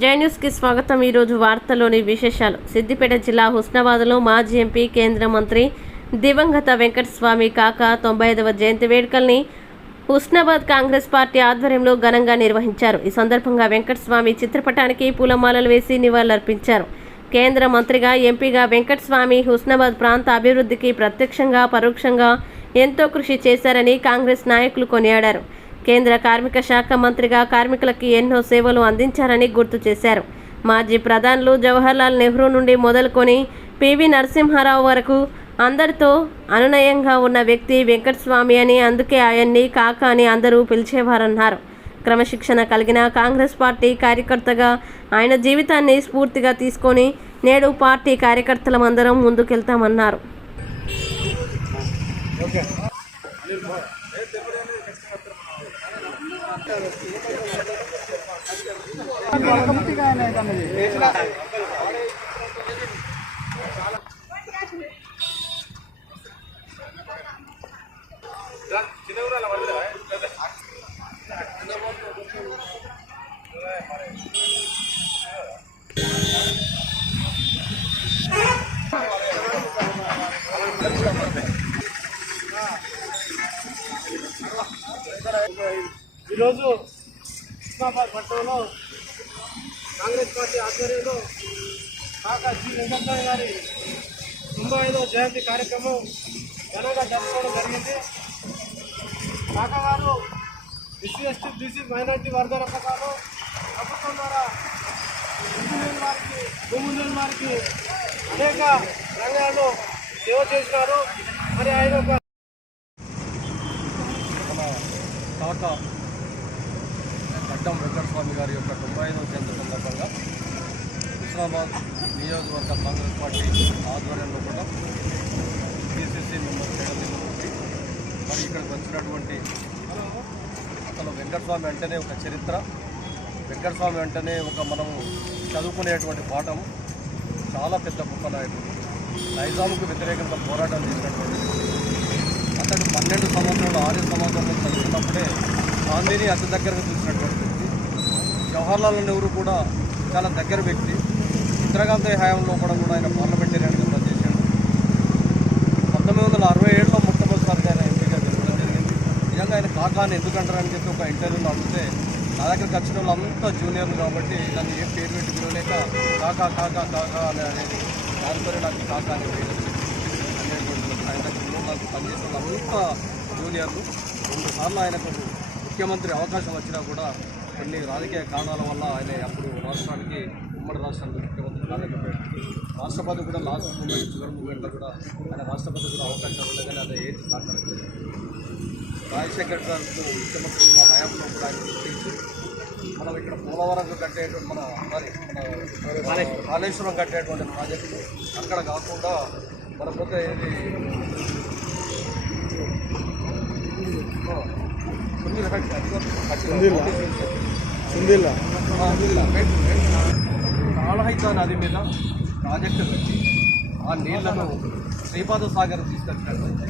జై న్యూస్కి స్వాగతం. ఈరోజు వార్తల్లోని విశేషాలు. సిద్దిపేట జిల్లా హుస్నాబాద్లో మాజీ ఎంపీ కేంద్ర మంత్రి దివంగత వెంకటస్వామి కాక 95వ జయంతి వేడుకల్ని హుస్నాబాద్ కాంగ్రెస్ పార్టీ ఆధ్వర్యంలో ఘనంగా నిర్వహించారు. ఈ సందర్భంగా వెంకటస్వామి చిత్రపటానికి పూలమాలలు వేసి నివాళులర్పించారు. కేంద్ర మంత్రిగా, ఎంపీగా వెంకటస్వామి హుస్నాబాద్ ప్రాంత అభివృద్ధికి ప్రత్యక్షంగా, పరోక్షంగా ఎంతో కృషి చేశారని కాంగ్రెస్ నాయకులు కొనియాడారు. కేంద్ర కార్మిక శాఖ మంత్రిగా కార్మికులకి ఎన్నో సేవలు అందించారని గుర్తు చేశారు. మాజీ ప్రధానులు జవహర్లాల్ నెహ్రూ నుండి మొదలుకొని పివి నరసింహారావు వరకు అందరితో అనునయంగా ఉన్న వ్యక్తి వెంకటస్వామి అని, అందుకే ఆయన్ని కాక అని అందరూ పిలిచేవారన్నారు. క్రమశిక్షణ కలిగిన కాంగ్రెస్ పార్టీ కార్యకర్తగా ఆయన జీవితాన్ని స్ఫూర్తిగా తీసుకొని నేడు పార్టీ కార్యకర్తలమందరం ముందుకెళ్తామన్నారు. ఈరోజు హుస్నాబాద్ పట్టణంలో కాంగ్రెస్ పార్టీ ఆధ్వర్యంలో కాకా జి వెంకటస్వామి గారి 95వ జయంతి కార్యక్రమం ఘనంగా జరుపుకోవడం జరిగింది. కాకా గారు ఎస్సీ, ఎస్టీ, బీసీ, మైనార్టీ వర్గాల ప్రకారం ప్రభుత్వం ద్వారా ఇంజనీర్ వారికి, భూముల వారికి అనేక రంగాల్లో సేవ చేసినారు. మరి ఆయన ఒక కాకా గడ్డం వెంకటస్వామి గారి యొక్క 95వ జయంతి సందర్భంగా హుస్నాబాద్ నియోజకవర్గ కాంగ్రెస్ పార్టీ ఆధ్వర్యంలో కూడా పిసిసి మెంబర్ చేయడం జరిగింది. మరి ఇక్కడికి వచ్చినటువంటి అసలు వెంకటస్వామి అంటేనే ఒక చరిత్ర, వెంకటస్వామి అంటేనే ఒక మనము చదువుకునేటువంటి పాఠం. చాలా పెద్ద గొప్ప నాయకుడు, నైజాంకు వ్యతిరేకంగా పోరాటం చేసినటువంటి అతను 12 సంవత్సరాలు ఆర్య సమాజంలో చదువుకున్నప్పుడే గాంధీని అతి దగ్గరగా చూసినటువంటి వ్యక్తి. జవహర్లాల్ నెహ్రూ కూడా చాలా దగ్గర వ్యక్తి. ఇందిరాగాంధీ హయాంలో కూడా ఆయన పార్లమెంటేరియన్గా పనిచేశాడు. 1967లో మొట్టమొదటిసారిగా ఆయన ఎంపీగా గెలవడం జరిగింది. నిజంగా ఆయన కాకాని ఎందుకంటారని చెప్పి ఒక ఇంటర్వ్యూలో అడిగితే నా దగ్గరికి వచ్చిన వాళ్ళంతా జూనియర్లు కాబట్టి దాన్ని ఏం పేరు పెట్టి పిలవలేక కాకా కాకా కాకా అనేది దానితోనే నాకు కాకా అని అనేటువంటి ఆయన దగ్గర నాకు పనిచేసిన వాళ్ళంతా జూనియర్లు. 2 సార్లు ఆయనకు ముఖ్యమంత్రి అవకాశం వచ్చినా కూడా కొన్ని రాజకీయ కారణాల వల్ల ఆయన అప్పుడు రాష్ట్రానికి, ఉమ్మడి రాష్ట్రానికి ముఖ్యమంత్రి కాలేకపోయాడు. రాష్ట్రపతి కూడా లాస్ట్ మూమెంట్, చివరి మూమెంట్లో కూడా ఆయన రాష్ట్రపతి కూడా అవకాశాలు ఉండగానే అది ఏది సహకరించలేదు. రాజశేఖర్ గారితో ముఖ్యమంత్రి ఉన్న హయాంలో కూడా ఆయన గుర్తించి మనం ఇక్కడ పోలవరం కట్టేటువంటి మన కాళేశ్వరం కట్టేటువంటి ప్రాజెక్టు అక్కడ కాకుండా మన పోతే ఏది కాళహైతా నది మీద ప్రాజెక్టు పెట్టి ఆ నీళ్లను శ్రీపాద సాగర్ తీసుకొచ్చినట్లయితే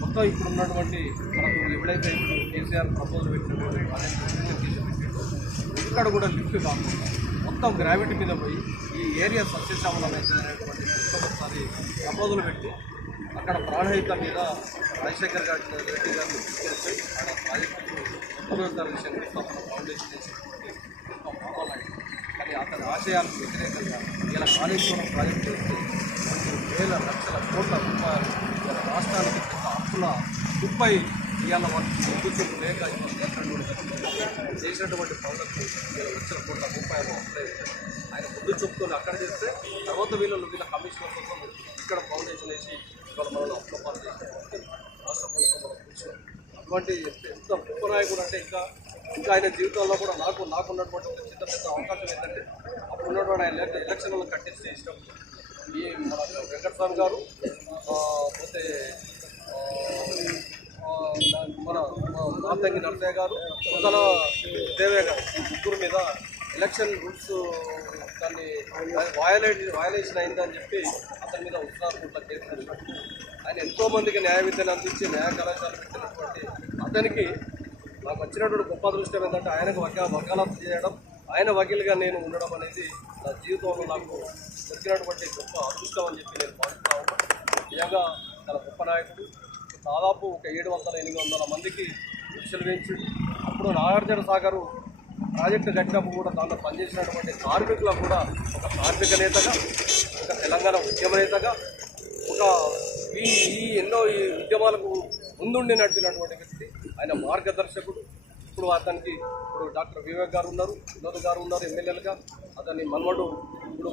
మొత్తం ఇప్పుడు ఉన్నటువంటి మనకు ఎప్పుడైతే ఇప్పుడు కేసీఆర్ ప్రపోజల్ పెట్టినటువంటి ఇక్కడ కూడా లిఫ్ట్ కాకుండా మొత్తం గ్రావిటీ మీద పోయి ఈ ఏరియా సస్యశ్యామలం అయితేనేటువంటి ఒకసారి ప్రపోజల్ పెట్టి అక్కడ ప్రాణహిత మీద రాజశేఖర్ రెడ్డి గారిని తీసుకెళ్తే అక్కడ ప్రాజెక్టుకు ఉపయోగకర శంకుస్థాపన ఫౌండేషన్ చేసేటువంటి ఒక మానవాళ్ళు. కానీ అతని ఆశయాలకు వ్యతిరేకంగా ఇలా కాళేశ్వరం ప్రాజెక్టు చేస్తే వేల లక్షల కోట్ల రూపాయలు ఇలా రాష్ట్రానికి పెద్ద అప్పుల ముప్పై ఇవాళ వాటికి గుర్తింపు లేక చేసినటువంటి పనులకు లక్షల కోట్ల రూపాయలు అప్లై ఆయన ముందు చూపుకొని అక్కడ చేస్తే తర్వాత వీళ్ళ కమిషనర్ కోసం ఇక్కడ ఫౌండేషన్ వేసి ఇవాళ మనల్ని అప్లపాలు చేసినటువంటి రాష్ట్ర ప్రభుత్వం మనం కూర్చొని అటువంటి ఎంత గొప్ప నాయకుడు అంటే ఇంకా ఆయన జీవితంలో కూడా నాకున్నటువంటి ఒక చిన్న పెద్ద అవకాశం ఏంటంటే అప్పుడు ఉన్నటువంటి ఆయన ఎలక్షన్లో కంటెస్ట్ చేసినాం. ఈ మన వెంకటస్వామి గారు పోతే మన మాతంగి నరసయ్య గారు, ఒకల దేవయ్య గారు, ఈ ముగ్గురు మీద ఎలక్షన్ రూల్స్ దాన్ని వయలేషన్ అయిందని చెప్పి అతని మీద ఉత్సాహపూర్ల కేసు ఆయన ఎంతోమందికి న్యాయ విద్యను అందించి న్యాయ కళాశాల పెట్టినటువంటి అతనికి నాకు వచ్చినటువంటి గొప్ప దృష్టం ఏంటంటే ఆయనకు వకాలత్ చేయడం, ఆయన వకీలుగా నేను ఉండడం అనేది నా జీవితంలో నాకు దొరికినటువంటి గొప్ప అదృష్టం అని చెప్పి నేను భావిస్తా ఉన్నాను. నిజంగా తన గొప్ప నాయకుడు. దాదాపు ఒక 700-800 మందికి శిక్షలు వేయించి అప్పుడు నాగార్జున సాగర్ ప్రాజెక్టు కట్టినప్పుడు కూడా దాంట్లో పనిచేసినటువంటి కార్మికులకు కూడా ఒక కార్మిక నేతగా, ఒక తెలంగాణ ఉద్యమ నేతగా, ఒక ఈ ఎన్నో ఈ ఉద్యమాలకు ముందుండి నడిపినటువంటి వ్యక్తి. ఆయన మార్గదర్శకుడు. ఇప్పుడు డాక్టర్ వివేక్ గారు ఉన్నారు, వినోద్ గారు ఉన్నారు ఎమ్మెల్యేలుగా. అతని మన్మడు ఇప్పుడు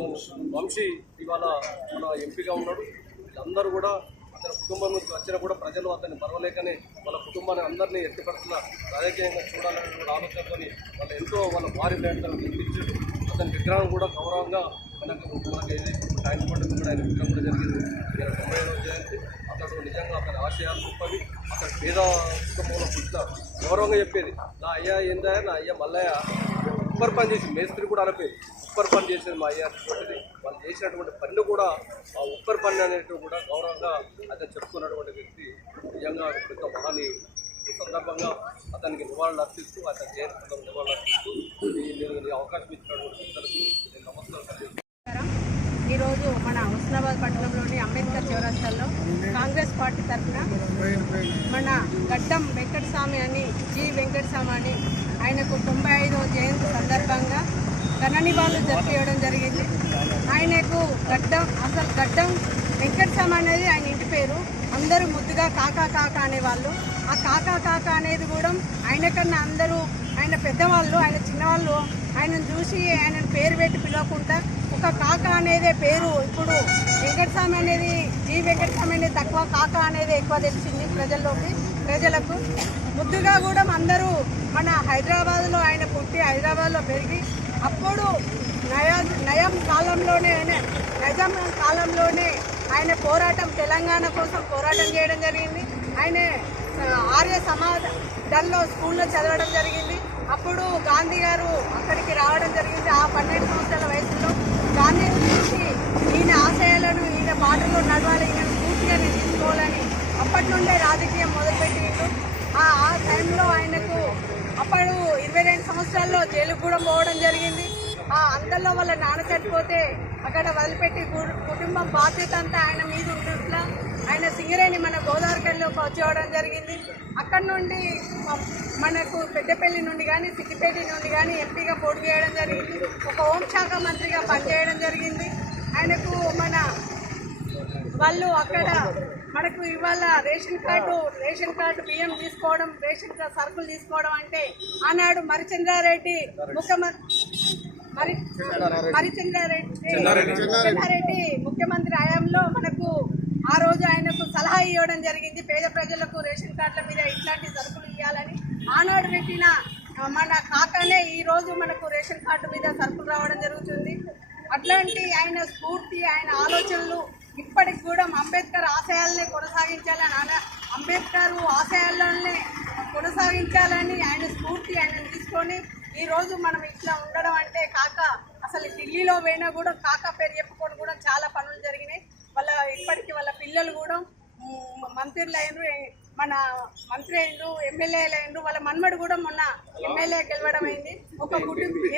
వంశీ ఇవాళ మన ఎంపీగా ఉన్నాడు. వీళ్ళందరూ కూడా అతని కుటుంబం నుంచి వచ్చినా కూడా ప్రజలు అతన్ని మరవలేకనే వాళ్ళ కుటుంబాన్ని అందరినీ ఎత్తిపడుతున్న రాజకీయంగా చూడాలనే ఆలోచనతో వాళ్ళు ఎంతో వాళ్ళ భారీ ప్రయత్నాలు నిర్మించారు. అతని విగ్రహం కూడా గౌరవంగా మనకి ట్యాంక్ బండ్ కూడా ఆయన విగ్రహం కూడా జరిగింది. 95వ జయంతి. అతడు నిజంగా అతని ఆశయాలు గొప్పవి. అతని పేద కుటుంబంలో పుట్టిన గౌరవంగా చెప్పేది, నా అయ్యా ఏందా, నా అయ్యా మల్లయ్య ఉప్పర్ పని చేసి మేస్త్రి కూడా అనిపోయి ఉప్పర్ పని చేసేది మా అయ్యా అనేటువంటిది. వాళ్ళు చేసినటువంటి పనులు కూడా ఆ ఉప్పర్ పని అనేటివి కూడా గౌరవంగా అతను చెప్పుకున్నటువంటి వ్యక్తి. నిజంగా పెద్ద మహానీయుడు. ఈ సందర్భంగా అతనికి నివాళులు అర్పిస్తూ, అతని జయంతి నివాళులు అర్పిస్తూ ఈ అవకాశం ఇచ్చినటువంటి వ్యక్తులకు నేను నమస్కారం. ఈరోజు మన హుస్నాబాద్ పట్టణంలోని అంబేద్కర్ చౌరస్తాలో కాంగ్రెస్ పార్టీ తరఫున మన గడ్డం వెంకటస్వామి అని వెంకటస్వామి అని ఆయనకు 95వ జయంతి సందర్భంగా ఘననివాళులు జరిపించడం జరిగింది. ఆయనకు గడ్డం వెంకటస్వామి అనేది ఆయన ఇంటి పేరు. అందరూ ముద్దుగా కాకా కాకా అనేవాళ్ళు. ఆ కాకా కాకా అనేది కూడా ఆయన కన్నా అందరూ, ఆయన పెద్దవాళ్ళు, ఆయన చిన్నవాళ్ళు ఆయనను చూసి ఆయనను పేరు పెట్టి పిలవకుండా ఒక కాకా అనేదే పేరు. ఇప్పుడు వెంకటస్వామి అనేది వెంకటస్వామి అనేది తక్కువ, కాకా అనేది ఎక్కువ తెలిసింది ప్రజలకు. ముద్దుగా కూడా అందరూ మన హైదరాబాద్లో ఆయన పుట్టి హైదరాబాద్లో పెరిగి అప్పుడు నిజాం కాలంలోనే ఆయన తెలంగాణ కోసం పోరాటం చేయడం జరిగింది. ఆయన ఆర్య సమాజంలో స్కూల్లో చదవడం జరిగింది. అప్పుడు గాంధీ గారు అక్కడికి రావడం జరిగింది. ఆ 12 సంవత్సరాల వయసులో గాంధీ చూసి ఈయన ఆశయాలను, ఈయన బాటలో నడవాలి, ఈయన పూర్తిగా తీసుకోవాలని అప్పటి నుండే రాజకీయం మొదలుపెట్టిండు. ఆ టైంలో ఆయనకు అప్పుడు 22 సంవత్సరాల్లో జైలుకు కూడా పోవడం జరిగింది. అంతలో వాళ్ళ నాన్న చనిపోతే అక్కడ వదిలిపెట్టి కుటుంబం బాధ్యత అంతా ఆయన మీద ఉంటుట్లా ఆయన సింగరేణి మన గోదావరికల్లోకి వచ్చేవడం జరిగింది. అక్కడ నుండి మనకు పెద్దపల్లి నుండి కానీ సిద్దిపేట నుండి కానీ ఎంపీగా పోటీ చేయడం జరిగింది. ఒక హోంశాఖ మంత్రిగా పనిచేయడం జరిగింది. ఆయనకు వాళ్ళు అక్కడ మనకు ఇవాళ రేషన్ కార్డు బియ్యం తీసుకోవడం, రేషన్ సరుకులు తీసుకోవడం అంటే ఆనాడు మరిచంద్రారెడ్డి ముఖ్యమంత్రి హయాంలో మనకు ఆ రోజు ఆయనకు సలహా ఇవ్వడం జరిగింది. పేద ప్రజలకు రేషన్ కార్డుల మీద ఇట్లాంటి సరుకులు ఇవ్వాలని ఆనాడు పెట్టిన మన కాకనే ఈ రోజు మనకు రేషన్ కార్డు మీద సరుకులు రావడం జరుగుతుంది. అట్లాంటి ఆయన స్ఫూర్తి, ఆయన ఆలోచనలు ఇప్పటికి కూడా అంబేద్కర్ ఆశయాలనే కొనసాగించాలని, అంబేద్కర్ ఆశయాలనే కొనసాగించాలని ఆయన స్ఫూర్తి ఆయన తీసుకొని ఈరోజు మనం ఇట్లా ఉండడం అంటే కాక అసలు ఢిల్లీలో పోయినా కూడా కాకా పేరు చెప్పుకొని కూడా చాలా పనులు జరిగినాయి. ఇప్పటికీ వాళ్ళ పిల్లలు కూడా మంత్రులు అయినరు, మన మంత్రి అయినరు, ఎమ్మెల్యేలు అయినరు. వాళ్ళ మన్మడు కూడా మొన్న ఎమ్మెల్యే గెలవడం అయింది, ఒక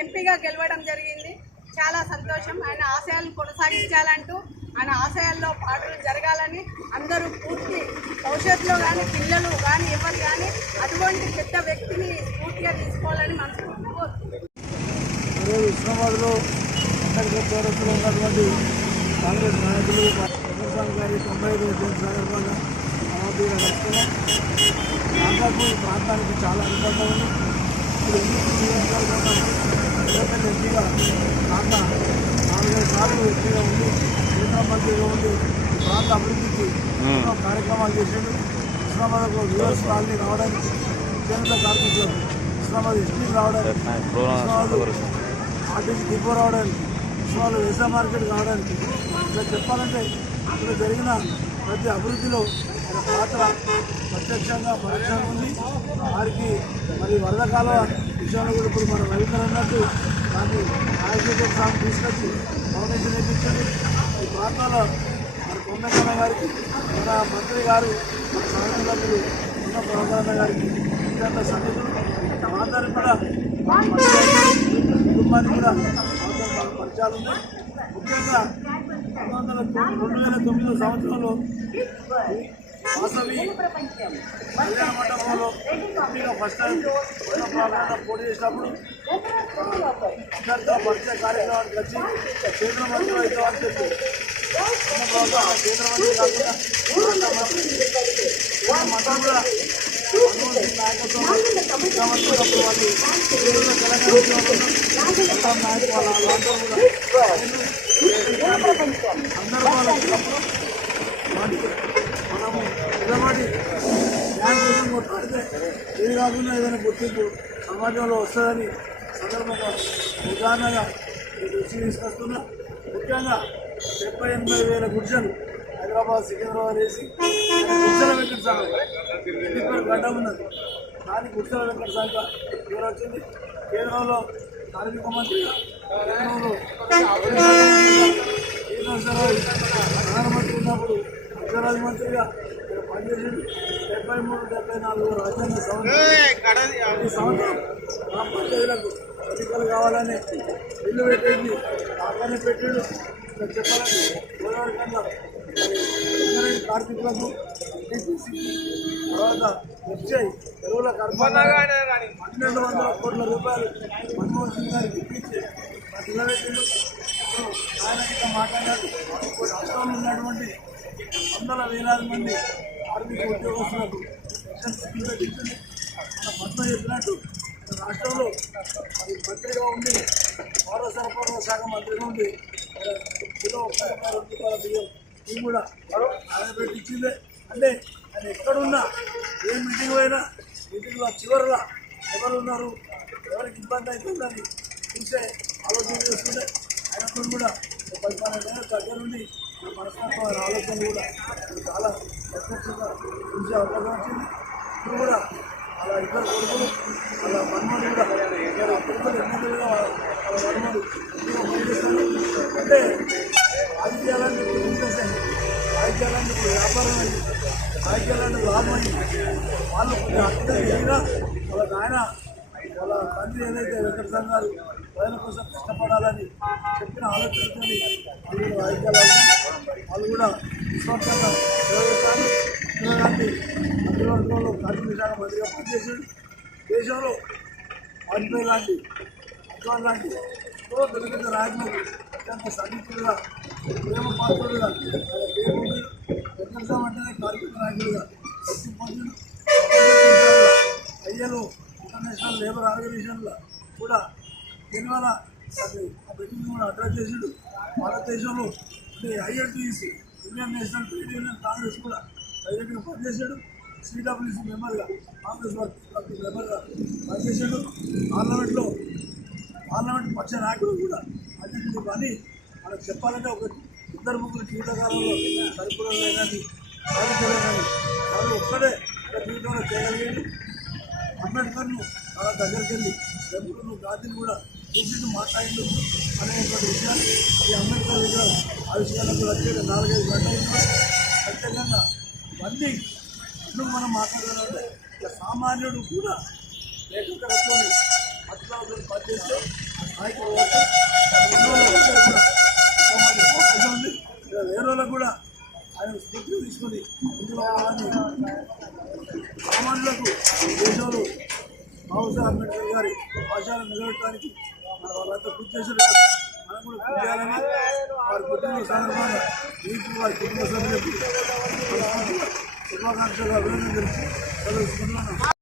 ఎంపీగా గెలవడం జరిగింది. చాలా సంతోషం. ఆయన ఆశయాలను కొనసాగించాలంటూ ఆయన ఆశయాల్లో పాటలు జరగాలని అందరూ పూర్తి భవిష్యత్తులో కానీ పిల్లలు కానీ ఎవరు కానీ అటువంటి పెద్ద వ్యక్తిని పూర్తిగా తీసుకోవాలని మనస్ఫూర్తిగా కోరుతున్నాను. హుస్నాబాద్లో అంబేద్కర్ చౌరస్తాలో ఉన్నటువంటి కాంగ్రెస్ నాయకులు వెంకటస్వామి గారి 95వ జయంతి సందర్భంగా అమోదీగా నడుస్తున్నాం. కాకాకు ఈ ప్రాంతానికి చాలా అనుబంధం ఉంది. ఇప్పుడు ఎంపీగా కాక 4-5 సార్లు ఎంపీగా ఉండి కేంద్ర మంత్రిగా ఉండి ఈ ప్రాంత అభివృద్ధికి ఎన్నో కార్యక్రమాలు చేశాడు. హుస్నాబాద్కు రివర్స్ కాలనీ రావడానికి, కేంద్ర కార్మికులకు హుస్నాబాద్ ఎస్టీకి రావడానికి, హుస్నాబాద్ ఆర్టీసీ డిపో రావడానికి, హుస్నాబాద్ వ్యవసాయ మార్కెట్ రావడానికి, ఇలా చెప్పాలంటే ఇక్కడ జరిగిన ప్రతి అభివృద్ధిలో మన పాత్ర ప్రత్యక్షంగా పరోక్షంగా ఉంది. వారికి మరి వరద కాలువ విషయంలో కూడా ఇప్పుడు మన రవీంద్ర అన్నట్టు దాన్ని రాజశేఖర్ సాగు తీసుకొచ్చి ఫౌండేషన్ వేయించండి. ఈ ప్రాంతంలో మన కొమ్మెకన్న గారికి, మన మంత్రి గారు, మన సహచరులు ఉన్న ప్రభుత్వ గారికి ఇతర సన్నిధులు అందరూ కూడా కుటుంబానికి కూడా పరిచయాలు ఉన్నాయి. ముఖ్యంగా 2009 సంవత్సరంలో వాసవి కళ్యాణ మండపంలో ఎంపీగా ఫస్ట్ టైం పోటీ చేసినప్పుడు విద్యార్థుల పరిచయ కార్యక్రమానికి వచ్చి కేంద్ర మంత్రులు అవుతామని చెప్పి కేంద్ర మంత్రి కాకుండా మంత్రులు కూడా మన్మోహన్ సింగ్ నాయకత్వంలో ముఖ్యమంత్రి వాళ్ళు తెలంగాణ నాయకులు వాళ్ళందరూ కూడా మనము నిలబడి ధ్యానం కోసం కొట్లాడితే ఏది కాకుండా ఏదైనా గుర్తింపు సమాజంలో వస్తుందని సందర్భంగా ఉదాహరణగా దృష్టి తీసుకొస్తున్నా. ముఖ్యంగా 70-80 వేల గుడిసెలు హైదరాబాద్ సికింద్రాబాద్ వేసి గుడిసెల వెంకట సంఘం గడ్డ ఉన్నది. దాని గుడిసెల వెంకట సంఘం పేరు వచ్చింది. కేంద్రంలో కార్మిక మంత్రిగా, కేంద్రంలో ప్రధానమంత్రి ఉన్నప్పుడు గుజరాత్ మంత్రిగా పనిచేసింది. 73-74 రాజ్యాంగ సంవత్సరం ఆ పంచాయతీలకు ఎన్నికలు కావాలని బిల్లు పెట్టింది. ఆకానే పెట్టాడు. చెప్పాలని గోదావరి కన్నా కార్మికులకు తర్వాత వచ్చాయి ఎరువుల కర్మాగారం 1200 కోట్ల రూపాయలు మన్మోహన్ సింగ్ గారికి ఇప్పించి నిలబెట్టిండు. ఆయన ఇంకా మాట్లాడారు. రాష్ట్రంలో ఉన్నటువంటి వందల వేలాది మంది కార్మిక ఉద్యోగస్తులకు స్కీమ్ పెట్టించింది. మన పద్మ చెప్పినట్టు రాష్ట్రంలో అది మంత్రిగా ఉండి పౌర సరఫరా శాఖ మంత్రిగా ఉండి కిలో 1 రూపాయల బియ్యం ఇది కూడా ఆయన పెట్టించిందే. అంటే ఆయన ఎక్కడున్నా ఏ మీటింగ్ పోయినా మీటింగ్లో చివరిలో ఎవరు ఉన్నారు, ఎవరికి ఇబ్బంది అవుతుందని చూసే ఆలోచన చేస్తుండే. ఆయనతో కూడా 10-12 దగ్గర నుండి మనస్తత్వ ఆలోచన కూడా చాలా ప్రత్యక్షంగా చూసే అవకాశం వచ్చింది. ఇప్పుడు కూడా అలా ఇద్దరు కొడుకులు అలా మన్మోహన్ కూడా కొడుకులు ఎమ్మెల్యేగా వాళ్ళ మన్మోహన్ పనిచేస్తారు. అంటే రాజకీయాలన్నీ ఇప్పుడు బిజినెస్ అయింది, రాజకీయాలన్నీ ఇప్పుడు వ్యాపారం అయింది, రాజకీయాలన్నీ లాభం అయింది. వాళ్ళు కొంచెం అర్థం జరిగినా వాళ్ళ నాయన వాళ్ళ తండ్రి ఏదైతే వెంకట సంఘాలు ప్రజల కోసం కష్టపడాలని చెప్పిన ఆలోచనతో వాళ్ళు రాజకీయాలు వాళ్ళు కూడా విశ్వాసంగా నిర్వహిస్తారు. ఇందిరాగాంధీ మంత్రివర్గంలో కార్మిక శాఖ మంత్రిగా పనిచేసాడు. దేశంలో వాజ్పేయి లాంటి అద్వాన్ లాంటి ఎంతో పెద్ద నాయకులు అత్యంత సన్నిహితులుగా ప్రేమ పాత్రులుగా ఆయన పేరు ఉంది. వెంకట స్వామి అంటేనే కార్మిక నాయకులుగా పొందింది. ఐఎల్ఓ ఇంటర్నేషనల్ లేబర్ ఆర్గనైజేషన్లో కూడా దీనివల్ల అది ఆ మీటింగ్ కూడా అడ్రస్ చేసాడు. భారతదేశంలో అంటే INTUC Indian national trade union Congress కూడా డైరెక్ట్గా పనిచేశాడు. సిడబ్ల్యూసీ మెంబర్గా కాంగ్రెస్ పార్టీ మెంబర్గా పనిచేశాడు. పార్లమెంట్ పక్ష నాయకుడు కూడా అధ్యక్షుడు. కానీ మనకు చెప్పాలంటే ఒక 2-3 జీవితకాలంలో సరిపడలే కానీ సాధించలేదని వాళ్ళు ఒక్కడే జీవితంలో చేయగలిగాడు. అంబేద్కర్ను చాలా దగ్గరికి వెళ్ళి నెహ్రూను గాంధీని కూడా చూసి మాట్లాడిండు అనేటువంటి విషయాలు ఈ అంబేద్కర్ విషయాలు ఆ విషయాలకు వచ్చే 4-5 గంటలు ఉన్నాయి. ప్రత్యేకంగా ఇవన్నీ ఎందుకు మనం మాట్లాడాలంటే ఇక సామాన్యుడు కూడా ఏకత్వంతో అత్యవసర పనిచేస్తే స్థాయికి పోవచ్చు. కూడా ఎంతోమంది అవకాశం ఉంది. ఇక వేరే వాళ్ళకు కూడా ఆయన స్ఫూర్తిగా తీసుకొని ఇందులో సామాన్యులకు దేశంలో బాబాసాహెబ్ అంబేద్కర్ గారి ఆశయాలను నిలబెట్టడానికి మన వాళ్ళంతా కృషి చేశారు. మనం కూడా కృషి చేయాలని వారి పుట్టిన సందర్భంగా మీకు వారి కుటుంబ సభ్యులకు శుభాకాంక్షలు అభినందనలు తెలుసుకుంటున్నాను.